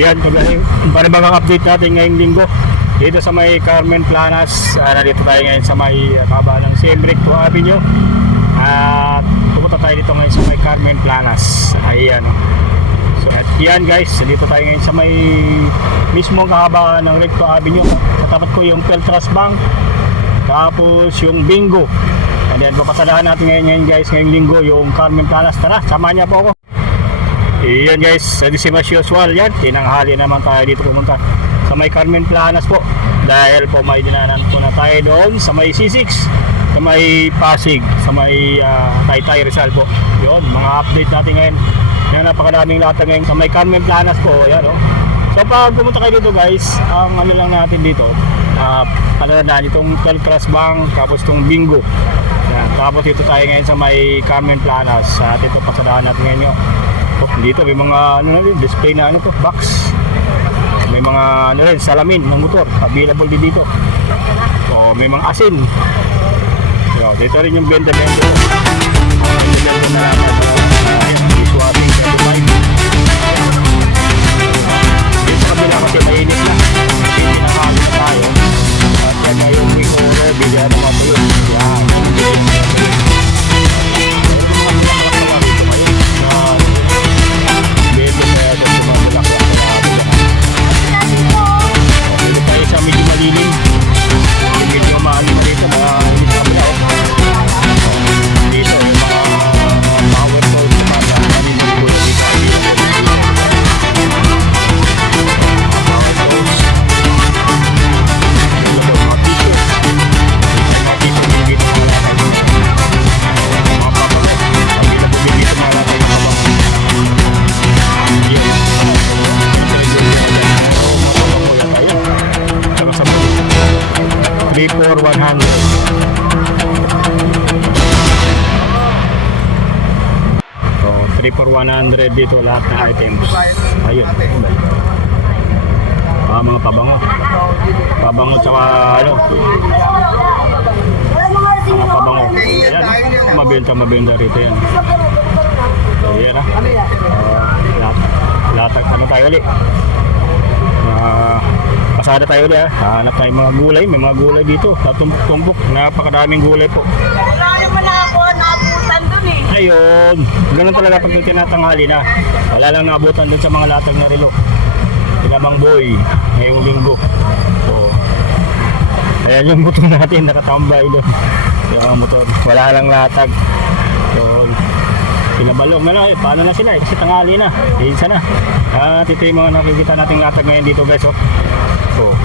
Yan, panibagang update natin ngayong linggo dito sa may Carmen Planas. Nandito tayo ngayon sa may kaba ng Siem Reap Avenue. At pumunta tayo dito ngayon sa may Carmen Planas. Ayan. So at yan guys, dito tayo ngayon sa may mismo kahaba ng Recto Avenue. Katapat ko yung Peltras Bank, tapos yung Bingo. And then papasadahan natin ngayon guys ngayong linggo yung Carmen Planas. Tara, samahan niya po ako. Iyan guys, as usual yan, tinanghali naman tayo dito pumunta sa may Carmen Planas po. Dahil po may dinanan po na tayo doon sa may C6, sa may Pasig, sa may Taytay Rizal po. Yun, mga update natin ngayon. Yan, napakadaming lata ngayon sa may Carmen Planas po. Yan, oh. So pag pumunta kayo dito guys, ang ano lang natin dito, paladaan itong Peltras Bank, tapos itong Bingo. Yan, tapos dito tayo ngayon sa may Carmen Planas. At ito pasadahan natin ngayon yun. Dito may mga ano na rin, display na ano to, box. May mga ano rin, salamin ng motor, available din dito. So may mga asin. So, dito rin yung benda-benda. Benda na lang sa swapping, dito kabila kasi mainit na. Hindi nakakita na tayo. At yan na yung Mikoro, bigyan mga tuyo. Yan. For 100. So 3 for 100 dito lahat ng items. Ayun. Mga pabango. Pabango tsaka ano. Mga pabango. Yan. Mabenta rito yan. So yan ah. Lahat ano tayo ulit. Pasada tayo ulit ha. Hanap tayo mga gulay. May mga gulay dito. Tumbok. Napakadaming gulay po. Wala naman ako naabutan dun eh. Ayun. Ganun talaga pag tinatanghali na. Wala lang naabutan dun sa mga latag na relo. Pinabang boy. Ngayong linggo. So, ayan yung motor natin. Nakatambay dun. Yung mga motor. Wala lang latag. So, pinabalong na lang. Paano na sila? Kasi tanghali na. Isa na. At ito yung mga nakikita nating latag ngayon dito guys. Oh. So,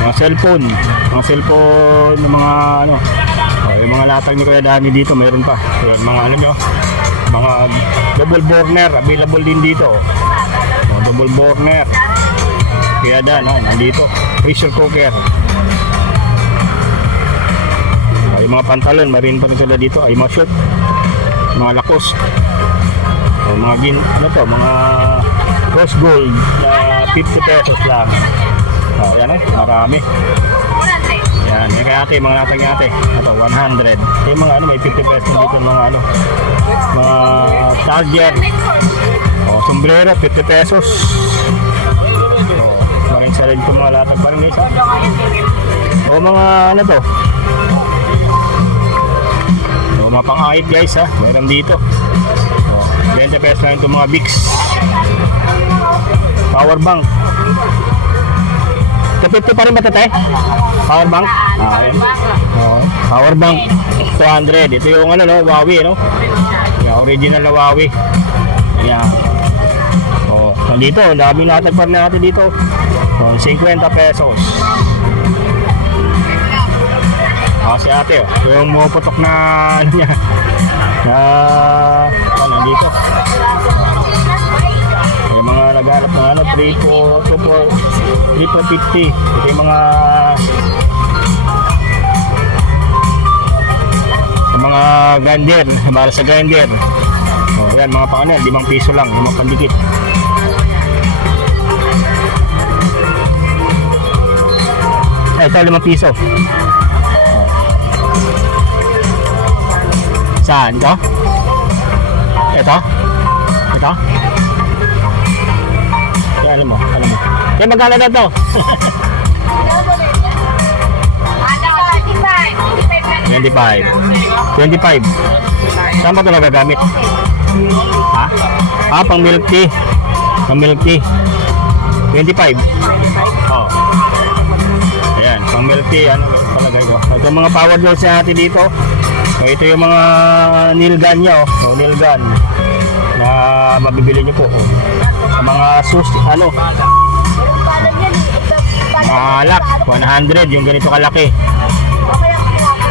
mga cellphone ng mga ano, yung mga latag ni Kuya Dani dito meron pa. So, mga ano nyo, mga double burner available din dito. So, double burner Kuya Dan, nandito pressure cooker. Yung mga pantalon marin pa rin sila dito. Ay mga short, mga lakos. So, mga mga rose gold na 50 pesos lang. So, yan marami. Yan, yan kaya ate, mga natag ate. Ito, 100. Yung mga ano, may 50 pesos dito mga ano, mga charger. O, sombrero, 50 pesos. So, maraming sa rin itong mga latag pa rin guys. O, mga ano to. So, mga pang-ahit guys ha, meron dito. 20 pesos lang itong mga Vicks. Power bank. 250 pa rin ba ito, te? Power bank? Power bank 200. Ito yung ano, no? Huawei, no? Yung original na Huawei. Ayan. O, nandito, dami latag pa rin natin dito. So, 50 pesos. Si ate, yung puputok na ano niya. Nandito. Yung mga naghanap ng ano, 3,450. Ito yung mga grinder, para sa grinder. O, yan, mga pang ano, 5 piso lang, yung mga pandikit. Ito, 5 piso. Saan ito? Ito? Ito? Yan, alam mo. Yan, magkano na to? 25. 25. Saan ba ito nagagamit? Ha? Pang milk tea. Pang milk tea. 25. Oh. Ayan, pang milk tea. Ano palagay ko? Ito yung mga power loads natin dito. So, ito yung mga nail gun niya. Oh, nail gun. Na mabibili niyo po. Mga susi, ano? Mga alak. 100. Yung ganito kalaki.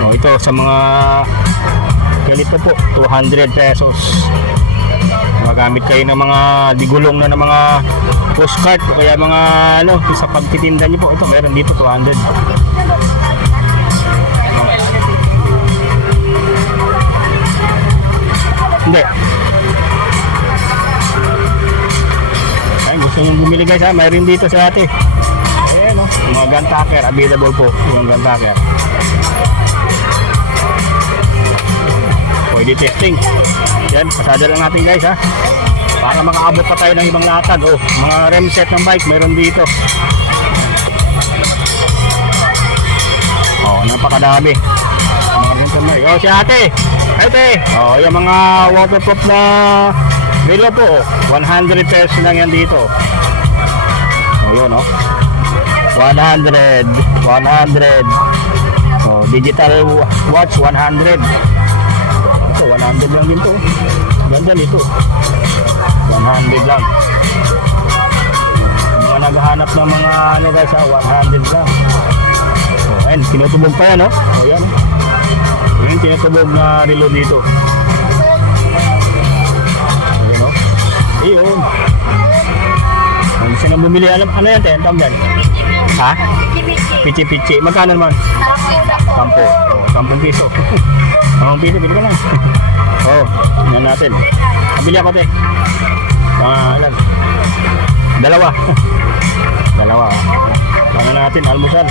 Oh, ito sa mga ganito po 200 pesos. Magamit kayo ng mga digulong na ng mga postcard o kaya mga ano sa pagtitinda niyo po. Ito meron dito 200. Hindi. Ay, gusto nyo bumili guys ha, mayroon dito sa ate. Ayan o, mga gun tacker available po. Yung gun tacker. Pwede testing. Yan, pasada lang natin guys ha. Para makaabot pa tayo ng ibang latag. Oh, mga rem set ng bike, meron dito. Oh, napakadami. Mga rem set ng bike. Oh, si ate. Ate. Oh, yung mga waterproof na bilo po. 100 pesos lang yan dito. Oh, yun oh. 100. 100. Oh, digital watch 100. 100 lang din to. Ganda nito. 100 lang. Mga naghahanap ng mga ano guys ha, 100 lang. So, ayun, tinutubog pa yan, no? O yan. Yan, tinutubog na relo dito. Ayan, no? Ayun. Kung gusto nang bumili, ano yan, ten? Tawag yan? Ha? Pichi-pichi. Magkano naman? 10. 10 piso. Oh, bili ka lang. Oh, yan natin. Bili ako, te. Alam. Dalawa. Tama natin, almusal.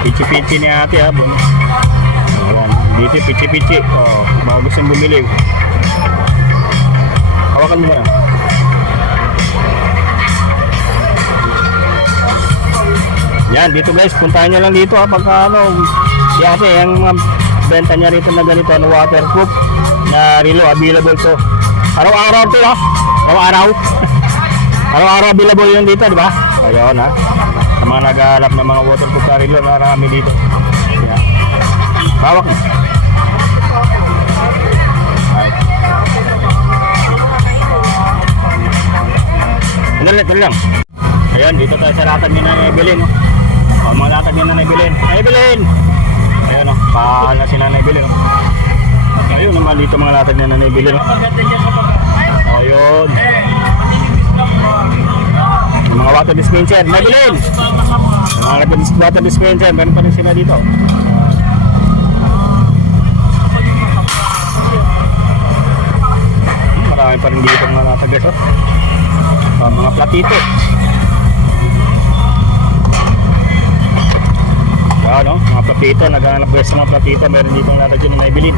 Pichi-pichi ni ate, ha. Ayan, dito, pichi-pichi. Oh, baka gusto bumili. Hawakan mo na. Yan, dito guys, puntahan nyo lang dito, ha. Pagka, ano, si ate, yung benta niya rito na ganito, ano, waterproof na relo, available to. Araw-araw to, ha? Araw-araw. Araw-araw available yun dito, di ba? Ayun, ha? Sa mga nag-aalap ng mga waterproof na relo, marami dito. Yan. Hawak na. Dali lang. Ayun, dito tayo sa latag ni Nanay Evelyn, no? O, mga latag ni Nanay Evelyn. Evelyn! Ayan o, paala si Nanay Evelyn o. Ayun naman dito mga latag ni Nanay Evelyn o. Ayun. Mga water dispenser. Nanay Evelyn! Mga water dispenser. Meron pa rin sila dito. Marami pa rin dito mga latag guys o. Mga platito. Ano, mga platito, naghahanap guys sa mga platito, meron dito ng latag dyan na naibilin.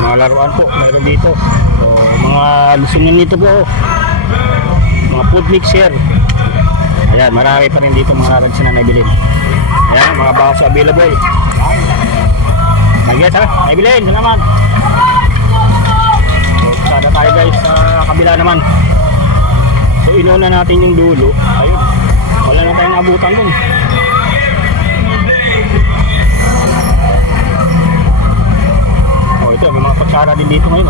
Mga laruan po, meron dito. So, mga lusungan nito po, mga food mixer. Ayan, marami pa rin dito mga latag na naibilin. Ayan, mga baso available. Mag-guess ha, naibilin, ito naman. Sada tayo guys sa kabila naman. So inuna natin yung dulo. Ayun. Wala na tayong nabutan dun. Oh, ito may mga kutsara din dito ngayon.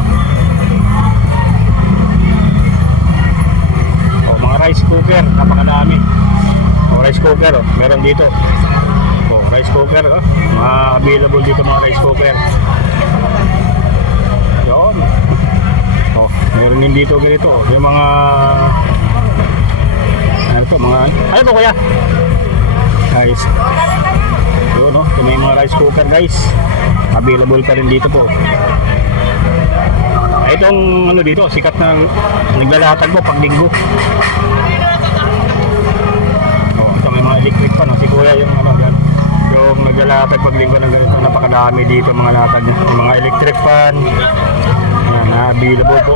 Oh, mga rice cooker, napakadami. Oh, rice cooker oh, meron dito. Oh, rice cooker oh. Mga available dito mga rice cooker. Yun. Oh, meron din dito ganito, yung mga ano to, ano to kuya? Guys. Yun no, ito may mga rice cooker guys. Available pa rin dito po. Itong ano dito, sikat na naglalatag po pag linggo. Oh, ito may mga latag pag linggo ng ganito. Napakadami dito mga latag niya. Yung mga electric fan. Yan, available po.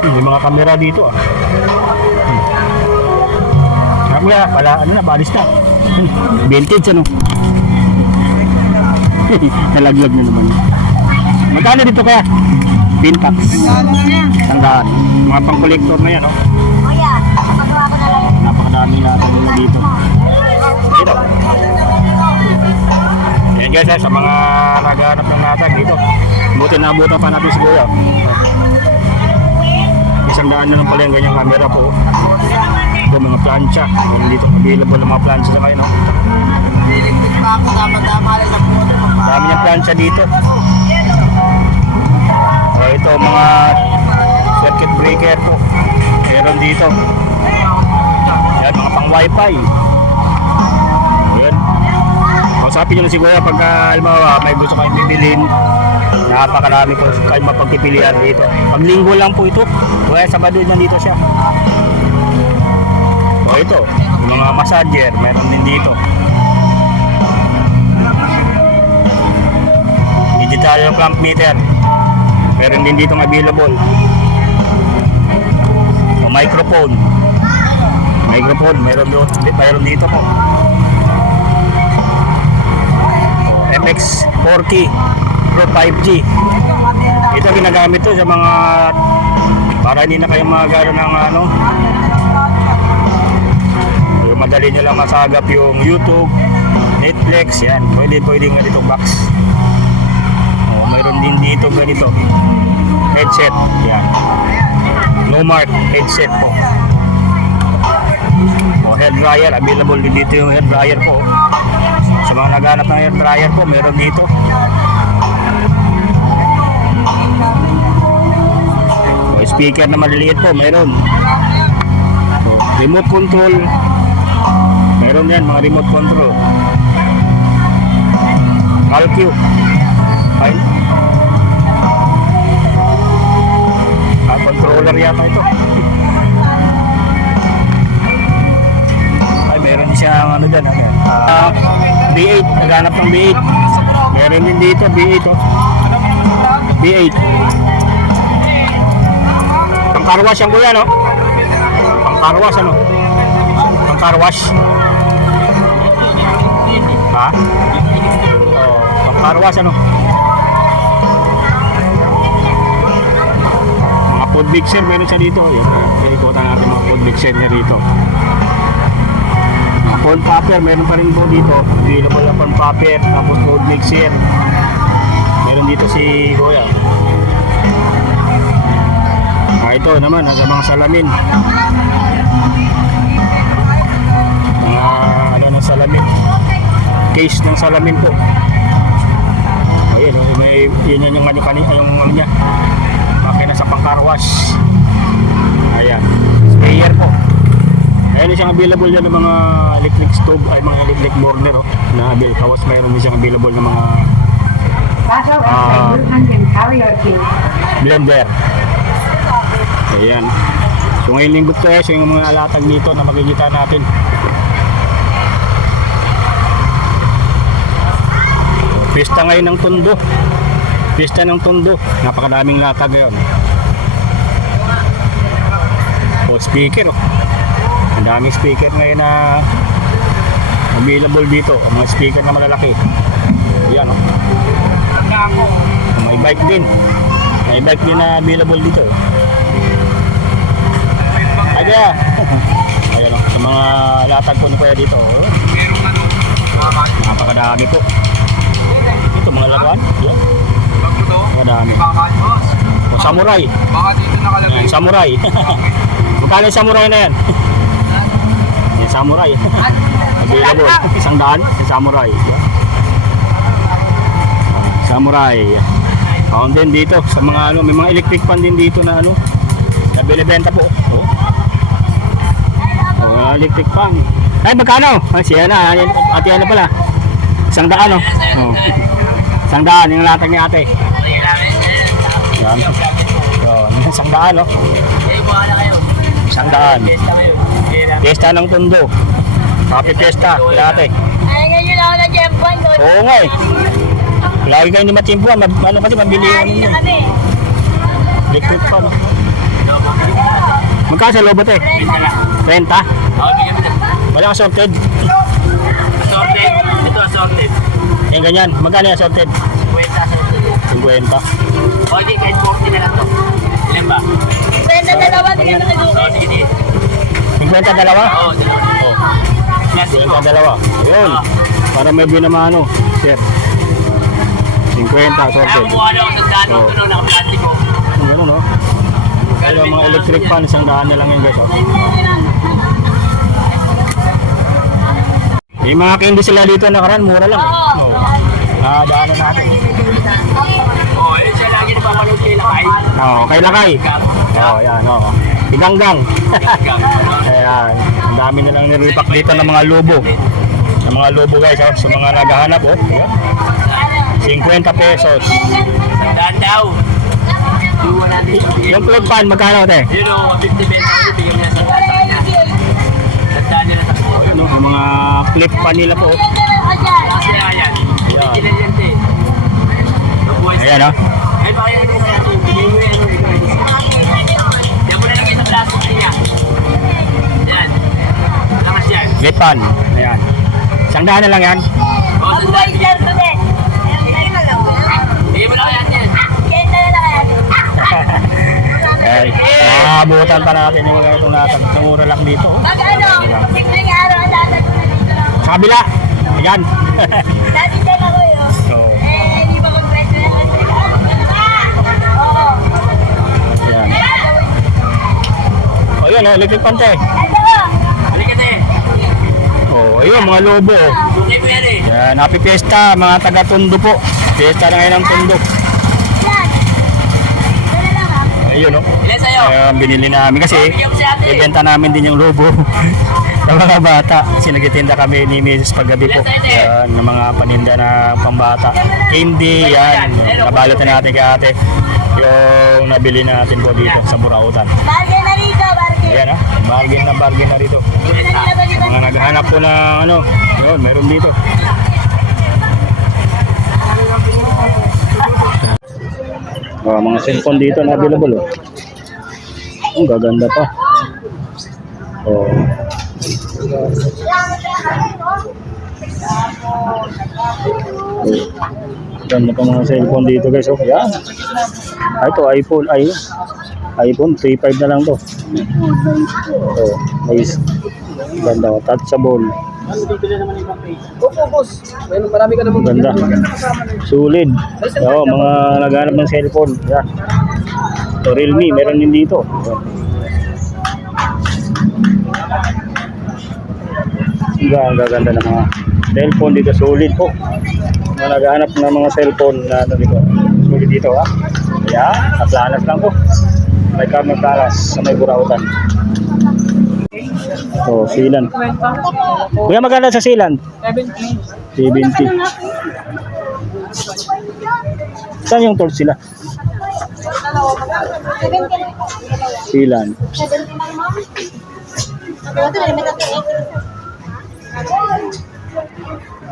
May mga kamera dito ah. Kuya, pala, ano na, balis na. Vintage ano? Nalaglag na naman. Magkano dito kaya? Bintax. Tandaan. Mga pang-collector na yan, oh. Kuya, magawa ko na lang. Napakadaming latag nila dito. Dito. Yan guys, sa mga naghahanap ng latag dito. Buti na abutan pa natin si Kuya. 100 na lang pala yung ganyang camera po. Ito mga plancha. Dito available ang mga plancha sa kayo, no? Electric pa ako, tama-tama lang po. Dami niyang plancha dito. Ito mga circuit breaker po. Meron dito. Yan, mga pang wifi. Ayan. Kausapin nyo na si Kuya pagka halimbawa may gusto kayong bibilin. Napakarami po kayo mapagpipilian dito. Pag linggo lang po ito. Kaya Sabado nandito siya. O ito, yung mga massager, meron din dito. Digital clamp meter. Meron din dito available. O microphone. Microphone, meron dito po. MX 4K Pro 5G. Ito ginagamit to sa mga para hindi na kayo magano ng ano. Yung madali nyo lang masagap yung YouTube, Netflix, yan. Pwede nga dito box. Oh, mayroon din dito ganito. Headset, yan. No mark headset po. Oh, hair dryer, available din dito yung hair dryer po. Sa mga naghanap ng hair dryer po, meron dito. O, speaker na maliliit po, meron. So, remote control. Meron yan, mga remote control. Calcu. Ay. Controller yata ito. Ay, meron siya ano dyan. B8, naghanap ng B8. Meron din dito, B8 oh. B8. Pang car wash yan kuya, no? Pang car wash ano? Pang car wash. Ha? Oh, pang car wash ano? Mga food mixer meron siya dito. Pinikutan natin mga food mixer niya dito. Corn popper, meron pa rin po dito. Available na corn popper, tapos food mixer. Meron dito si Kuya. Ito naman, sa mga salamin. Mga ano ng salamin. Case ng salamin po. Ayun, may yun yung ano niya. Makina sa pang car wash. Ayan. Sprayer po. Ayun siyang available yan ng mga electric stove ay mga electric burner oh, na kawas mayroon din siyang available ng mga blender. Ayan. So ngayon linggo tayo so yung mga alatag dito na makikita natin. Pista ngayon ng Tondo. Pista ng Tondo. Napakadaming latag ngayon. O speaker oh. Ang daming speaker ngayon na available dito. Ang mga speaker na malalaki. Yan o. May bike din. May bike din na available dito. Kaya. Ayan o. Sa mga latag po kuya dito. Napakadami po. Ito mga laruan. Yan. Madami. O samurai. Yan, samurai. Magkano yung samurai na yan? Yung samurai. Available. 100. Yung samurai. Samurai. Found din dito sa mga ano, may mga electric fan din dito na ano. Na binibenta po. Oh. Oh, electric fan. Ay, magkano? Ay, siya na. Ate ano pala? 100 oh. Oh. 100 yung latag ni ate. Yan. Yan, 100 oh. 100. Fiesta ng Tondo. Happy Fiesta, ate. Ay, Timpuan doon. Oo nga eh. Lagi kayo hindi matimpuan. Ano kasi mabili yung ano nyo. Kami. Electric pa, no? Magkano sa lobo, te? 30? Wala ka sorted? Assorted. Ito assorted. Yan ganyan. Magkano yung assorted? 50 assorted. 50. O di, kahit 40 na lang to. Ilan ba? Pwede dalawa din na O, sige di. 50 dalawa? Oo, dalawa. Oh. Plastic 50 dalawa. Ayun. Para may binamano. Sir. 50 Kaya assorted. kumuha na ako sa dano. Oo. Ito no, naka-plastic ko. Ganun, no? Pero mga electric fan, isang daan na lang yung guys. Oh. Yung mga candy sila dito nakaraan, mura lang. Oo. Daanan natin. Oo, yun siya lagi napapanood kay Lakay. Oo, kay Lakay. Oo, yan, oo. Iganggang. Ayan, ang dami nilang niripak dito ng mga lobo. Ng mga lobo guys, oh. Sa mga naghahanap, oh. Ayan. 50 pesos. Sandaan daw. Yung 100. Yung flip fan, magkano, te? Yun o, 50 benta ko. Bigyan mo na sa kanya. Sandaan nila sa kanya. Ayun, oh, yung mga flip fan nila po. Oh. Kasi ayan. Original yan, te. Ayan, oh. Ay, baka yan mo kaya. Bigyan mo yan. Yan mo na lang yung sa plastic niya. Yan. Lakas yan. Flip fan. Ayan. Isang daan na lang yan. O, sandaan. Bigyan mo na kaya yan. Ayan. Maabutan pa natin yung mga itong natag. Mura lang dito. Oh. Sa kabila. Ayan. So, ayan. O yun, oh, electric fan, te. Halika, te. Oh, ayun, mga lobo. Oh. Bukay mo yan eh. Yan, happy fiesta mga taga Tondo po. Fiesta na ngayon ng Tondo. Ayun, no? Ilan sa'yo? Kaya binili namin kasi Bigyan mo si ate. ibenta namin din yung lobo sa mga bata. Kasi nagtitinda kami ni Mrs. paggabi po. Yan, ng mga paninda na pambata. Candy, yan. Nabalot na natin kay ate. Yung nabili natin po dito sa Burautan. Yan, ha? Bargain na rito. Mga naghahanap po ng ano, yun, meron dito. Mga cellphone dito na available, oh. Ang gaganda pa. Oh. Ganda pa mga cellphone dito, guys. Oh, yan. Ito iPhone 3.5 na lang to. Oh, nice. Ganda, oh, touchable. Marami ka naman. Ganda. Sulit. Oo, mga naghanap ng cellphone. Yeah. So, Realme, meron din dito. Ang gaganda ng mga cellphone dito. Sulit po. Mga naghanap ng mga cellphone na ano dito. Sulit dito, ha. Kaya, Atlanas lang po. May Carmen Planas sa may Burautan. Oh, Silan. Kuya, magkano sa Silan? 70. Saan yung torch sila? Silan.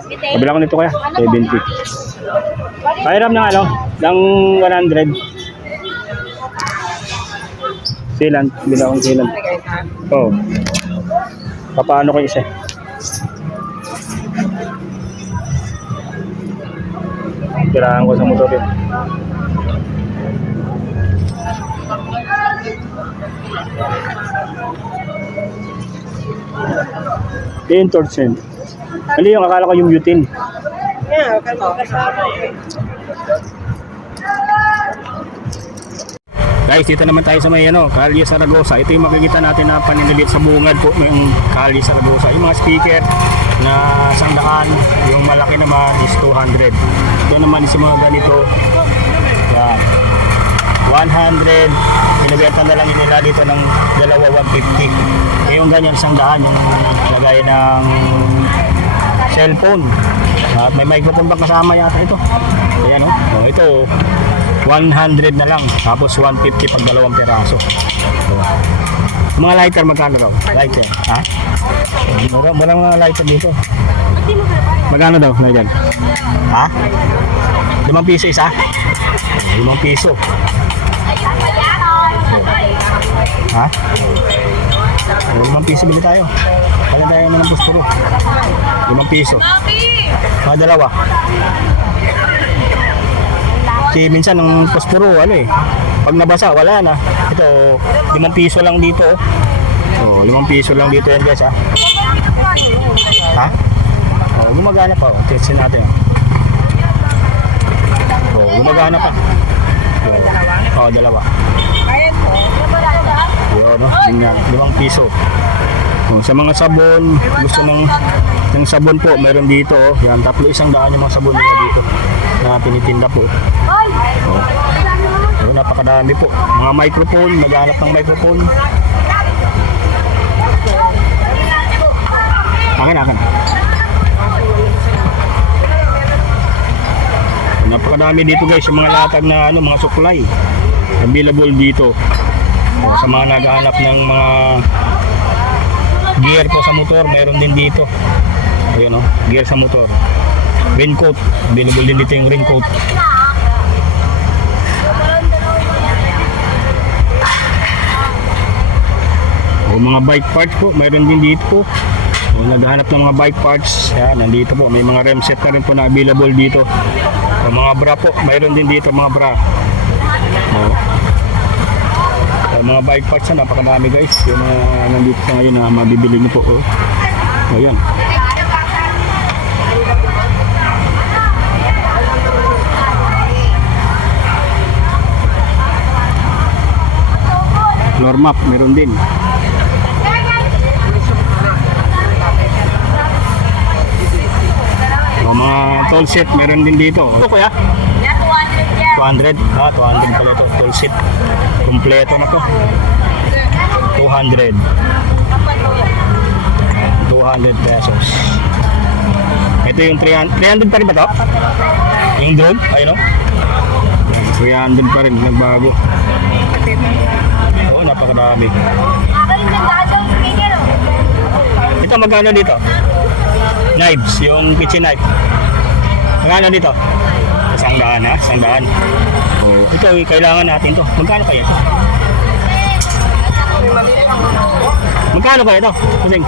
Kabila ko nito kaya? 70. Pahiram ng ano? Ng 100. Silan. Bila kong silan. Oh. Papaano ko isa? Tirahan ko sa motor yun. Yung torch yun. Hindi yung akala ko yung butane. Guys, dito naman tayo sa may ano, Calle Zaragoza. Ito yung makikita natin na paninibit sa bungad po ng Calle Zaragoza. Yung mga speaker na 100, yung malaki naman is 200. Ito naman is mga ganito. Yan. 100. Binibenta na lang nila dito ng dalawa 150. Yung ganyan 100, yung lagay ng cellphone. At may microphone pa kasama yata ito. Ayan, oh. Ito 100 na lang, tapos 150 pag dalawang peraso. So, mga lighter magkano raw? Lighter, ha? Mura mga lighter dito. Hindi mo Magkano daw na dyan? Ha? 5 piso isa? 5 piso. Ha? 5 piso bili tayo. Kaya tayo naman ng puspuro. 5 piso. Mga dalawa. Kasi minsan ng puspuro, ano eh. Pag nabasa, wala na. Ito, 5 piso lang dito. Oh, 5 piso lang dito yan guys ha. Ha? Oh, gumagana pa. Oh. Testin natin. Oh, gumagana pa. Oh, dalawa. Yun, no? Yun nga, 5 piso. Oh, sa mga sabon, gusto ng sabon po, meron dito. Oh. Yan, 300 yung mga sabon nila dito na tinitinda po. Oh. So, napakadami po. Mga microphone, naghanap ng microphone. Akin. Napakadami dito guys, yung mga latag na ano, mga supply. Available dito. So, sa mga naghahanap ng mga gear po sa motor, meron din dito. Ayun oh, gear sa motor. Raincoat, available din dito yung raincoat. O mga bike parts po, meron din dito po. O naghahanap ng mga bike parts, yan, nandito po. May mga rem set na rin po na available dito. O mga bra po, meron din dito mga bra. O mga bike parts na napakadami guys. Yung mga nandito sa ngayon na mabibili nyo po. O yan. Floor map, meron din. O mga toll set, meron din dito. Ito kuya? 200. 200 pala ito. Toll set. Kompleto na to. 200. 200 pesos. Ito yung 300. 300 pa rin ba to? Yung drone? Ayun o. 300 pa rin. Nagbago. Oo, napakarami. Ito magkano dito? Knives, yung kitchen knife. Magkano dito? 100 ha? 100. Oh, ito kailangan natin to. Magkano kaya ito? Magkano kaya ito? Kasi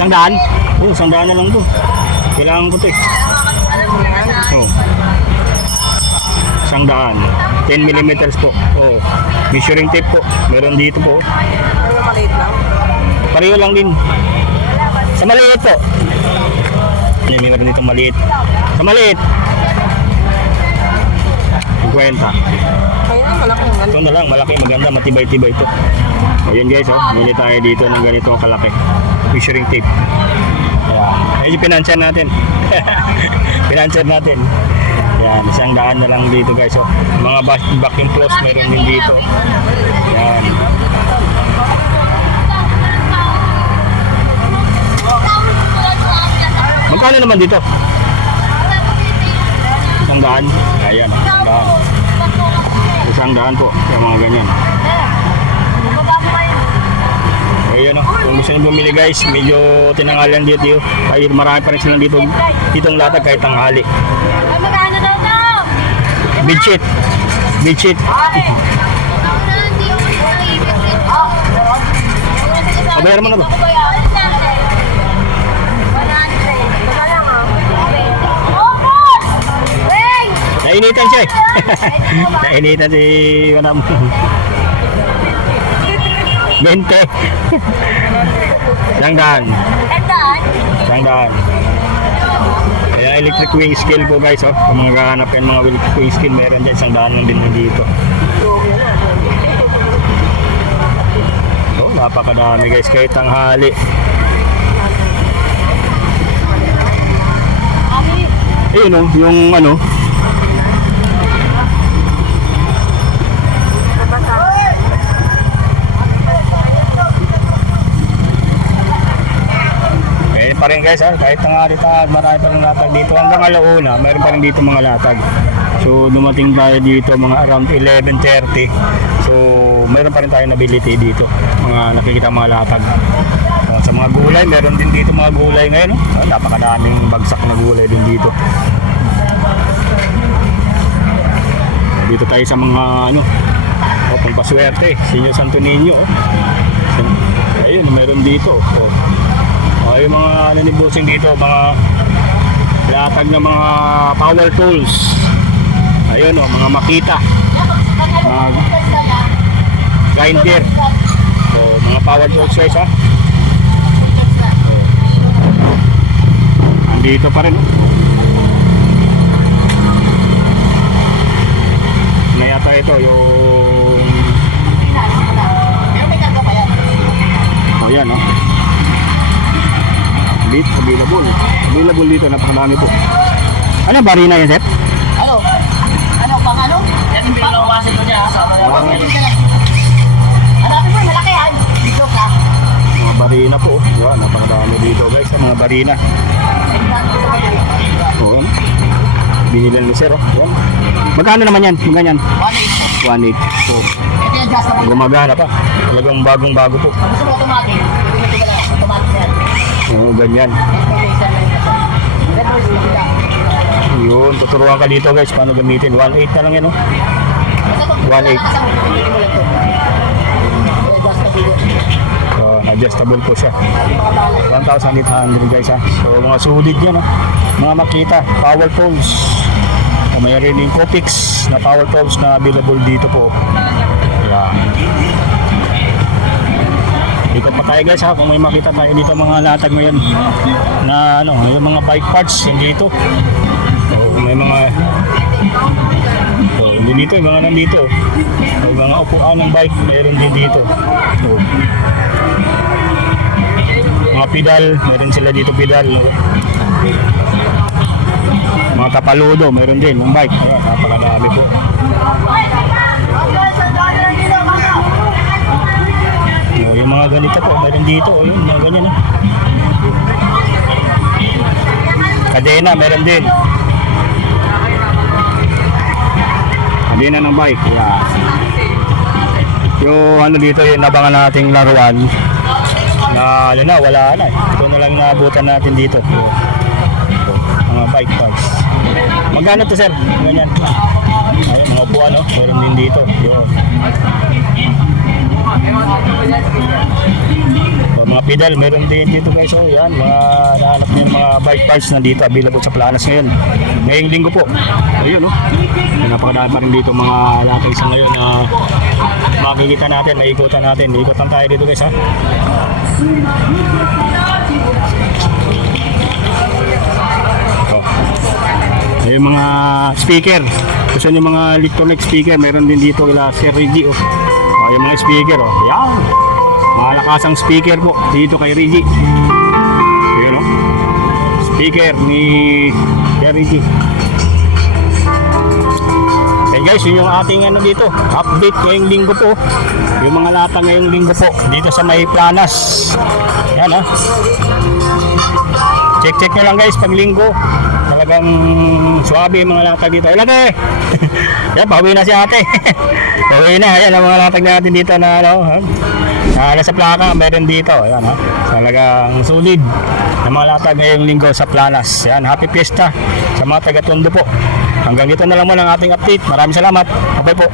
100? Oh, 100 na lang to. Kailangan ko to eh. Oh. 100. 10 mm po. Oh. Measuring tape po. Meron dito po. Pareho lang din. Sa maliit po. May meron dito maliit. Sa maliit. 50. Ito na lang, malaki, maganda, matibay-tibay ito. Ayun guys, oh, bili tayo dito ng ganito kalaki. Measuring tape. Ayan. Medyo pinansyar natin. Pinansyar natin. Yan, 100 na lang dito guys. Oh. Mga vacuum close meron din dito. Yan. Magkano naman dito? 100. Ayan, 100. 100 po, kaya mga ganyan. Ayan o, kung gusto nyo bumili guys, medyo tinangalan dito. Ay, marami pa rin silang dito. Ditong latag kahit tanghali. Magkano daw daw? Bedsheet. Bedsheet. Pabayaran mo na to. Nainitan siya eh. Nainitan si Manam. 20. Sanggan. Kaya electric wing skill po guys. Oh. Kung mga gahanap yan mga electric wing skill, meron dyan. Sanggan lang din dito. So, napakadami guys. Kahit tanghali. Ayun oh, yung ano. Pa rin guys, kahit tanghali pa, marami pa rin latag dito hanggang alauna, mayroon pa rin dito mga latag. So dumating tayo dito mga around 11:30. So mayroon pa rin tayo nability dito, mga nakikita mga latag. Sa mga gulay, meron din dito mga gulay ngayon. Napakadaming bagsak na gulay din dito. Dito tayo sa mga pampaswerte, Senyor Santo Niño. Ayun, meron dito. Yung mga ni bossing dito, mga latag na mga power tools. Ayun, mga makita, mga grinder. Mga power tools guys, ha. Andito pa rin. Na yata ito yung yan, no? Available dito, napakadami po. Ano, barina yan, Seth? Ano, pang ano? Yan yung pinalawasin ko niya. Hanapin mo, malaki yan. Dito ka. Mga barina po. Yan, napakadami dito guys, mga barina. Yan. Binilan ni Sir, yan. Magkano naman yan? Ganyan? 1.8 po. Ito yung adjustable. Gumagana pa. Talagang bagong-bago po. Gusto mo automatic? Automatic yan. Oo, ganyan. Ito yung isa lang ito. Ito yung isa. Yun, tuturuan ka dito guys, paano gamitin. 1.8 na lang yan, no? 1.8. Adjustable po siya. 1,800 guys, ha. So mga sulit yan, ha. Mga makita, power tools. Mayroon din Copix na power tools na available dito po. Ayan. Dito pa tayo guys, ha, kung may makita tayo dito mga latag ngayon na yung mga bike parts yung dito. So, may mga hindi dito, yung mga nandito. Yung mga upuan ng bike, mayroon din dito. So, mga pedal, meron sila dito pedal. Mga kapaludo, meron din ng bike. Ayan, napakadami po. So, yung mga ganito po, meron dito. Yung mga ganyan, ha. Kadena, meron din. Kadena ng bike. Ayan. Yung ano dito, yung nabangan nating laruan na wala na. Ito na lang naabutan natin dito. Mga bike parts. Magkano to, sir? Ganyan. Ayun, mga upuan, no? Meron din dito. Yun. So, mga pedal, meron din dito guys. Oh, yan, mga nahanap niyo mga bike parts na dito available sa Planas ngayon. Ngayong linggo po. Ayun, no? Napakadami pa rin dito mga latag sa ngayon na makikita natin, naikutan natin. Ikutan tayo dito guys, ha? Yung mga speaker, gusto nyo mga electronic speaker, meron din dito kila Sir Reggie. Yung mga speaker, yan, malakasang speaker po dito kay Reggie. Yan, speaker ni Sir Reggie. Okay guys, yun yung ating dito, update ngayong linggo po. Yung mga latang ngayong linggo po dito sa may Planas. Yan, check nyo lang guys pag linggo. Talagang swabe yung mga latag dito. Ay, ate! Yan, pauwi na si ate. Pauwi na. Ayan ang mga latag natin dito na nasa plaka. Meron dito. Ayan, ha. Talagang solid na mga latag ngayong linggo sa Planas. Ayan, happy fiesta sa mga taga-Tondo po. Hanggang dito na lang muna ang ating update. Maraming salamat. Bye po.